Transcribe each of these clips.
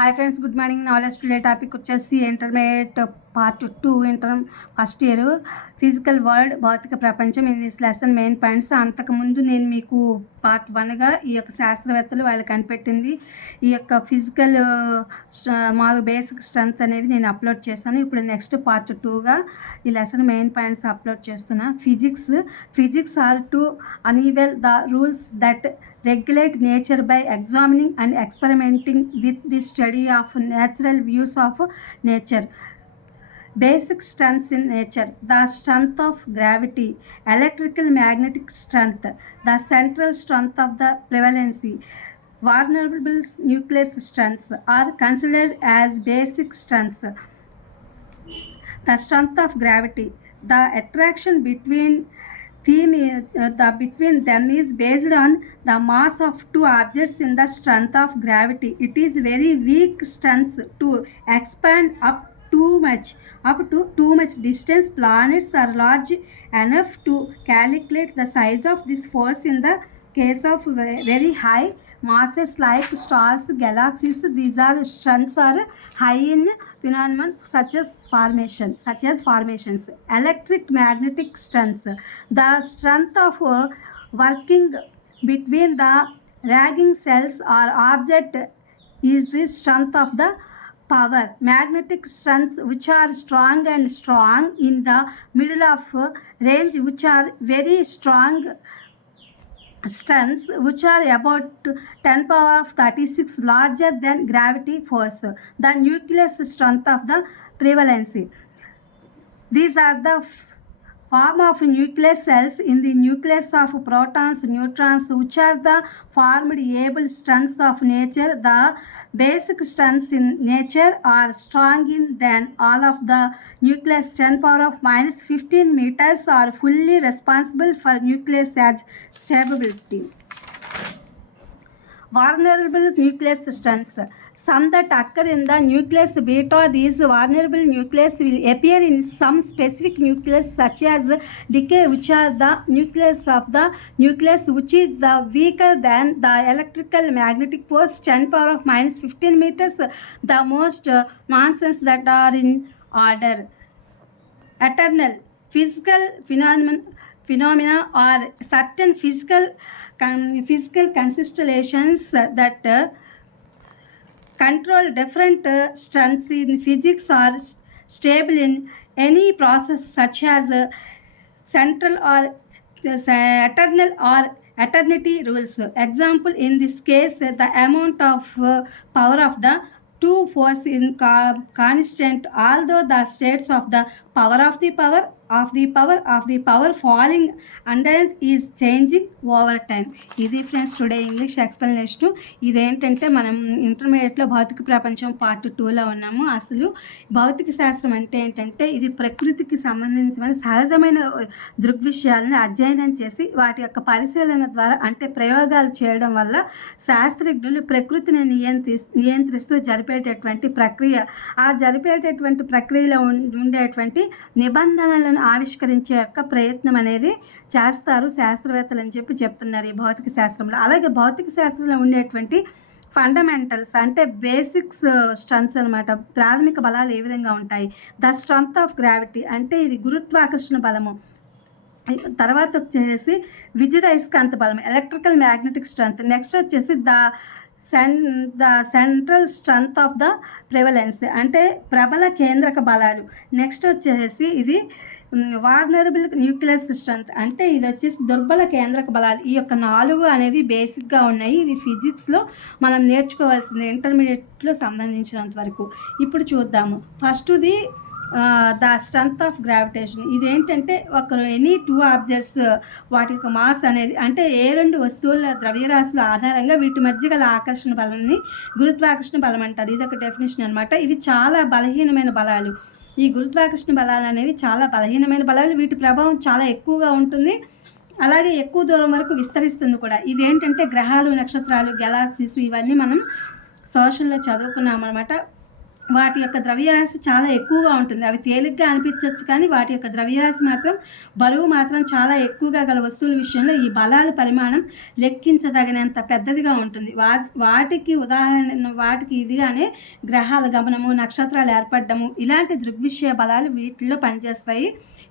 Hi friends, good morning. Knowledge today topic వచ్చేసి intermediate part 2 first year physical world భౌతిక ప్రపంచం. In this lesson main points. అంతకుముందు నేను మీకు పార్ట్ 1గా ఈ యొక్క శాస్త్రవేత్తలు వాళ్ళు కనిపెట్టింది ఈ యొక్క ఫిజికల్ మాకు బేసిక్ స్ట్రెంత్ అనేది నేను అప్లోడ్ చేస్తాను. ఇప్పుడు నెక్స్ట్ పార్ట్ 2గా ఈ లెసన్ మెయిన్ పాయింట్స్ అప్లోడ్ చేస్తున్నా. Physics are to unveil the rules that regulate nature by examining and experimenting with the study of natural views of nature. Basic strengths in nature: the strength of gravity, electrical magnetic strength, the central strength of the prevalency, vulnerable nucleus strengths are considered as basic strengths. The strength of gravity: the attraction between them is based on the mass of two objects in the strength of gravity. It is very weak strength to expand up to too much distance. Planets are large enough to calculate the size of this force in the case of very high masses like stars, galaxies. These are strengths are high in phenomena such as formations. Electric magnetic strengths: the strength of working between the ragging cells or object is the strength of the power. Magnetic strengths which are strong in the middle of range, which are very strong strengths which are about 10 power of 36 larger than gravity force. The nucleus strength of the prevalency: these are the form of nucleus cells in the nucleus of protons, neutrons, which are the formed able strengths of nature. The basic strengths in nature are strong in than all of the nucleus 10 power of minus 15 meters are fully responsible for nucleus as stability. Vulnerable nucleus strengths: some that occur in the nucleus beta. These vulnerable nucleus will appear in some specific nucleus such as decay, which are the nucleus of the nucleus which is the weaker than the electrical magnetic force 10 power of minus 15 meters. The most nonsense that are in order. Eternal physical phenomena or certain physical constellations that control different strengths in physics are stable in any process, such as central or eternal or eternity rules. Example, in this case, the amount of power of the two force in constant, although the states of the power of the power falling underneath is changing over time. ఇది friends today English explanation. ఇదేంటంటే మనం ఇంటర్మీడియట్లో భౌతిక ప్రపంచం part 2లో ఉన్నాము. అసలు భౌతిక శాస్త్రం అంటే ఏంటంటే ఇది ప్రకృతికి సంబంధించిన సహజమైన దృగ్విషయాలను అధ్యయనం చేసి వాటి యొక్క పరిశీలన ద్వారా అంటే ప్రయోగాలు చేయడం వల్ల శాస్త్రజ్ఞులు ప్రకృతిని నియంత్రిస్తూ జరిపేటటువంటి ప్రక్రియ. ఆ జరిపేటటువంటి ప్రక్రియలో ఉండేటువంటి నిబంధనలను ఆవిష్కరించే యొక్క ప్రయత్నం అనేది చేస్తారు శాస్త్రవేత్తలు అని చెప్తున్నారు ఈ భౌతిక శాస్త్రంలో. అలాగే భౌతిక శాస్త్రంలో ఉండేటువంటి ఫండమెంటల్స్ అంటే బేసిక్స్ స్ట్రెంత్స్ అనమాట. ప్రాథమిక బలాలు ఏ విధంగా ఉంటాయి. ద స్ట్రెంత్ ఆఫ్ గ్రావిటీ అంటే ఇది గురుత్వాకర్షణ బలము. తర్వాత వచ్చేసి విద్యుత్ అయస్కాంత బలం, ఎలక్ట్రికల్ మ్యాగ్నెటిక్ స్ట్రెంత్. నెక్స్ట్ వచ్చేసి the central strength of the prevalence అంటే ప్రబల కేంద్రక బలాలు. నెక్స్ట్ వచ్చేసి ఇది వాల్నరబుల్ న్యూక్లియస్ స్ట్రెంత్ అంటే ఇది వచ్చేసి దుర్బల కేంద్రక బలాలు. ఈ యొక్క 4 అనేవి బేసిక్గా ఉన్నాయి. ఇవి ఫిజిక్స్లో మనం నేర్చుకోవాల్సింది ఇంటర్మీడియట్లో సంబంధించినంత వరకు. ఇప్పుడు చూద్దాము. ఫస్ట్ది ద స్ట్రెంత్ ఆఫ్ గ్రావిటేషన్. ఇదేంటంటే ఎనీ 2 ఆబ్జెక్ట్స్ వాటి యొక్క మాస్ అనేది అంటే ఏ 2 వస్తువుల ద్రవ్యరాశుల ఆధారంగా వీటి మధ్య గల ఆకర్షణ బలాన్ని గురుత్వాకర్షణ బలం అంటారు. ఇది ఒక డెఫినేషన్ అనమాట. ఇవి చాలా బలహీనమైన బలాలు. ఈ గురుత్వాకర్షణ బలాలు అనేవి చాలా బలహీనమైన బలాలు. వీటి ప్రభావం చాలా ఎక్కువగా ఉంటుంది, అలాగే ఎక్కువ దూరం వరకు విస్తరిస్తుంది కూడా. ఇవేంటంటే గ్రహాలు, నక్షత్రాలు, గెలాక్సీస్ ఇవన్నీ మనం సోషల్లో చదువుకున్నాం అనమాట. వాటి యొక్క ద్రవ్యరాశి చాలా ఎక్కువగా ఉంటుంది. అవి తేలిగ్గా అనిపించవచ్చు, కానీ వాటి యొక్క ద్రవ్యరాశి మాత్రం, బరువు మాత్రం చాలా ఎక్కువగా గల వస్తువుల విషయంలో ఈ బలాల పరిమాణం లెక్కించదగినంత పెద్దదిగా ఉంటుంది. వాటికి ఉదాహరణ, వాటికి ఇదిగానే గ్రహాల గమనము, నక్షత్రాలు ఏర్పడము, ఇలాంటి దృగ్విషయ బలాలు వీటిల్లో పనిచేస్తాయి,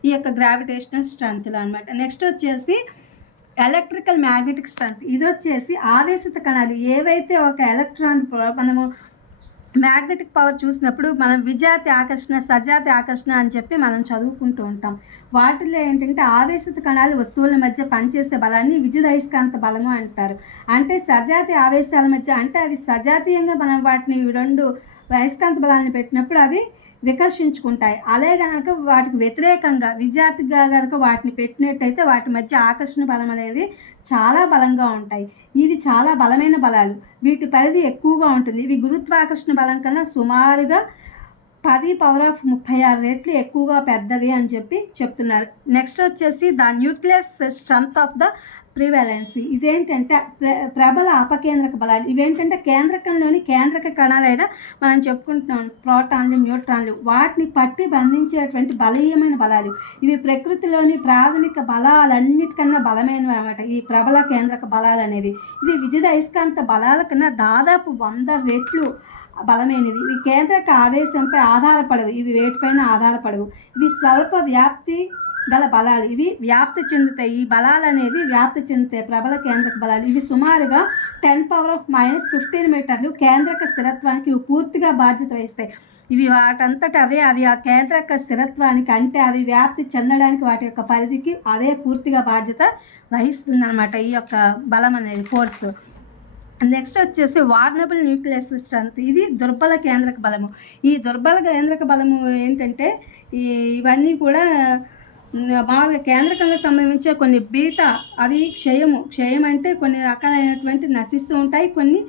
ఈ యొక్క గ్రావిటేషనల్ స్ట్రెంత్లు అనమాట. నెక్స్ట్ వచ్చేసి ఎలక్ట్రికల్ మ్యాగ్నెటిక్ స్ట్రెంత్. ఇది వచ్చేసి ఆవేశిత కణాలు ఏవైతే ఒక ఎలక్ట్రాన్, మనము మ్యాగ్నెటిక్ పవర్ చూసినప్పుడు మనం విజాతి ఆకర్షణ, సజాతి ఆకర్షణ అని చెప్పి మనం చదువుకుంటూ ఉంటాం. వాటిలో ఏంటంటే ఆవేశిత కణాలు వస్తువుల మధ్య పనిచేసే బలాన్ని విద్యుదయస్కాంత బలము అంటారు. అంటే సజాతి ఆవేశాల మధ్య, అంటే అవి సజాతీయంగా మనం వాటిని 2 అయస్కాంత బలాన్ని పెట్టినప్పుడు అవి వికర్షించుకుంటాయి. అదే కనుక వాటికి వ్యతిరేకంగా విజాతిగా కనుక వాటిని పెట్టినట్టయితే వాటి మధ్య ఆకర్షణ బలం అనేది చాలా బలంగా ఉంటాయి. ఇవి చాలా బలమైన బలాలు, వీటి పరిధి ఎక్కువగా ఉంటుంది. ఇవి గురుత్వాకర్షణ బలం కన్నా సుమారుగా 10⁻36 రెట్లు ఎక్కువగా పెద్దవి అని చెప్పి చెప్తున్నారు. నెక్స్ట్ వచ్చేసి the nucleus strength of the prevalency. ఇదేంటంటే ప్రబల అపకేంద్రక బలాలు. ఇవేంటంటే కేంద్రకంలోని కేంద్రక కణాలైన మనం చెప్పుకుంటున్నాం ప్రోటాన్లు, న్యూట్రాన్లు, వాటిని పట్టి బంధించేటువంటి బలీయమైన బలాలు. ఇవి ప్రకృతిలోని ప్రాథమిక బలాలన్నిటికన్నా బలమైనవి అన్నమాట, ఈ ప్రబల కేంద్రక బలాలు అనేవి. ఇవి విద్యుత్ అయస్కాంత బలాల కన్నా దాదాపు 100 రెట్లు బలమైనవి. ఇవి కేంద్రక ఆవేశంపై ఆధారపడవు, ఇవి వేటిపైన ఆధారపడవు. ఇవి స్వల్ప వ్యాప్తి గల బలాలు, ఇవి వ్యాప్తి చెందుతాయి. ఈ బలాలు అనేవి వ్యాప్తి చెందుతాయి, ప్రబల కేంద్రక బలాలు. ఇవి సుమారుగా 10⁻−15 మీటర్లు కేంద్రక స్థిరత్వానికి ఇవి పూర్తిగా బాధ్యత వహిస్తాయి. ఇవి వాటంతట అవే అవి ఆ కేంద్రక స్థిరత్వానికి, అంటే అవి వ్యాప్తి చెందడానికి వాటి యొక్క పరిధికి అవే పూర్తిగా బాధ్యత వహిస్తుంది అనమాట, ఈ యొక్క బలం అనేది, ఫోర్స్. నెక్స్ట్ వచ్చేసి వార్నబుల్ న్యూక్లియస్ స్ట్రెంత్. ఇది దుర్బల కేంద్రక బలము. ఈ దుర్బల కేంద్రక బలము ఏంటంటే ఇవన్నీ కూడా మామూలుగా కేంద్రకంగా సంబంధించే కొన్ని బీటా, అవి క్షయం అంటే కొన్ని రకాలైనటువంటి నశిస్తూ ఉంటాయి, కొన్ని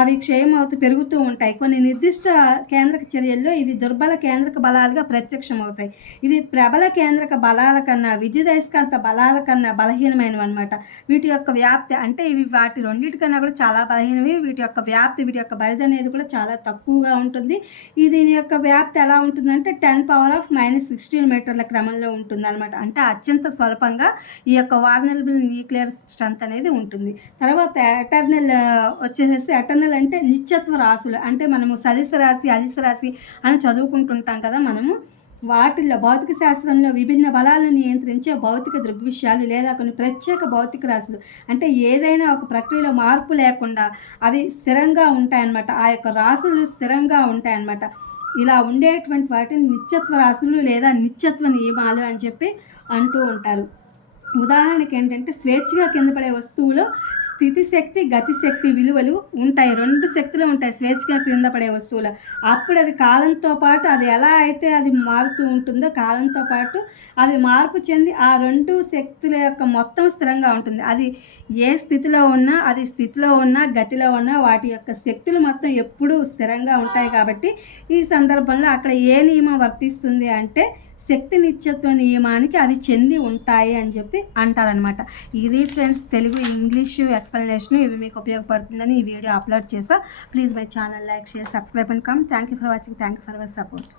అవి క్షయం అవుతూ పెరుగుతూ ఉంటాయి. కొన్ని నిర్దిష్ట కేంద్రక చర్యల్లో ఇవి దుర్బల కేంద్రక బలాలుగా ప్రత్యక్షమవుతాయి. ఇవి ప్రబల కేంద్రక బలాల కన్నా, విద్యుదయస్కాంత బలాల కన్నా బలహీనమైనవి అనమాట. వీటి యొక్క వ్యాప్తి, అంటే ఇవి వాటి రెండింటికన్నా కూడా చాలా బలహీనవి. వీటి యొక్క వ్యాప్తి, వీటి యొక్క పరిధి అనేది కూడా చాలా తక్కువగా ఉంటుంది. దీని యొక్క వ్యాప్తి ఎలా ఉంటుందంటే 10⁻−16 మీటర్ల క్రమంలో ఉంటుంది అనమాట. అంటే అత్యంత స్వల్పంగా ఈ యొక్క వార్నబుల్ న్యూక్లియర్ స్ట్రెంత్ అనేది ఉంటుంది. తర్వాత ఎటర్నల్ వచ్చేసేసి, ఎటర్నల్ అంటే నిత్యత్వ రాశులు. అంటే మనము సదిశ రాశి, అదిశ రాశి అని చదువుకుంటుంటాం కదా మనము. వాటిల్లో భౌతిక శాస్త్రంలో విభిన్న బలాలను నియంత్రించే భౌతిక దృగ్విషయాలు లేదా కొన్ని ప్రత్యేక భౌతిక రాశులు. అంటే ఏదైనా ఒక ప్రక్రియలో మార్పు లేకుండా అవి స్థిరంగా ఉంటాయన్నమాట, ఆ యొక్క రాశులు స్థిరంగా ఉంటాయన్నమాట. ఇలా ఉండేటువంటి వాటిని నిత్యత్వ రాశులు లేదా నిత్యత్వ నియమాలు అని చెప్పి అంటూ ఉంటారు. ఉదాహరణకి ఏంటంటే స్వేచ్ఛగా కింద పడే వస్తువులో స్థితి శక్తి, గతి శక్తి విలువలు ఉంటాయి. 2 శక్తులు ఉంటాయి స్వేచ్ఛగా కింద పడే వస్తువులు. అప్పుడు అది కాలంతో పాటు, అది ఎలా అయితే అది మారుతూ ఉంటుందో కాలంతో పాటు అవి మార్పు చెంది ఆ 2 శక్తుల యొక్క మొత్తం స్థిరంగా ఉంటుంది. అది ఏ స్థితిలో ఉన్నా, అది స్థితిలో ఉన్నా, గతిలో ఉన్నా వాటి యొక్క శక్తులు మొత్తం ఎప్పుడూ స్థిరంగా ఉంటాయి. కాబట్టి ఈ సందర్భంలో అక్కడ ఏ నియమం వర్తిస్తుంది అంటే శక్తి నిత్యత్వ నియమానికి అవి చెంది ఉంటాయి అని చెప్పి అంటారనమాట. ఇది ఫ్రెండ్స్ తెలుగు, ఇంగ్లీషు ఎక్స్ప్లెనేషన్. ఇవి మీకు ఉపయోగపడుతుందని ఈ వీడియో అప్లోడ్ చేసా. Please my channel like, share, subscribe and come. Thank you for watching. Thank you for your support.